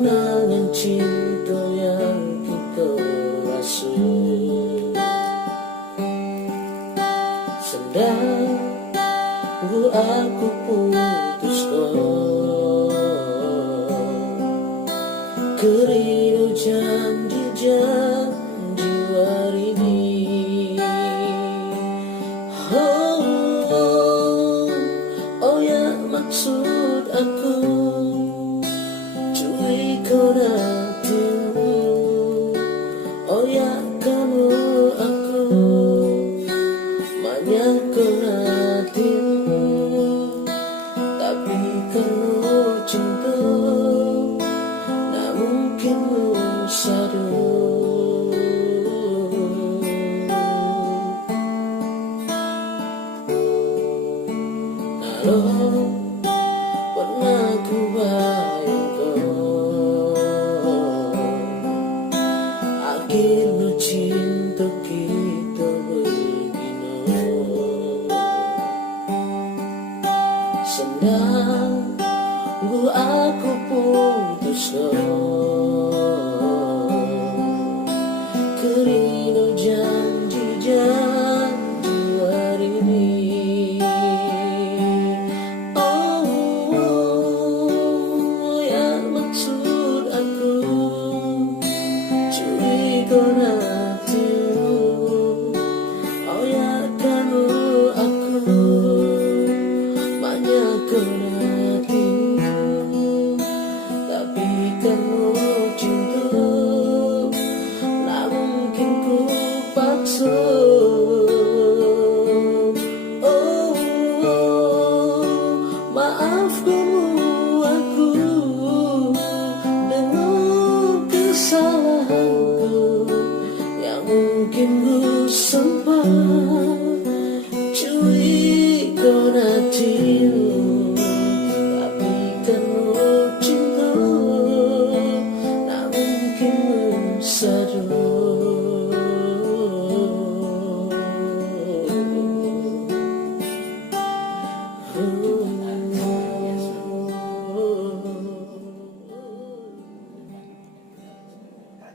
kenangan cinta yang kita rasa. Sedang aku putuskan kerana janji-janji warini. Oh, oh, oh ya maksud aku cuy kau hatimu. Oh ya kamu aku banyak kau hatimu. Tapi kalau cinta tak mungkin bersatu. Kalau pernah ku bayangkan akhirnya cinta kita begini. Sedang aku putuskan kerana janji-janji warini. Oh, oh, ya maksud aku cuy kau hatimu. Oh ya kamu aku banyak kau hatimu. Tapi kamu cinta tak mungkin ku paksa. Oh, oh, maaf kamu aku dengan kesalahanku yang mungkin ku sempat cuy kau hatimu.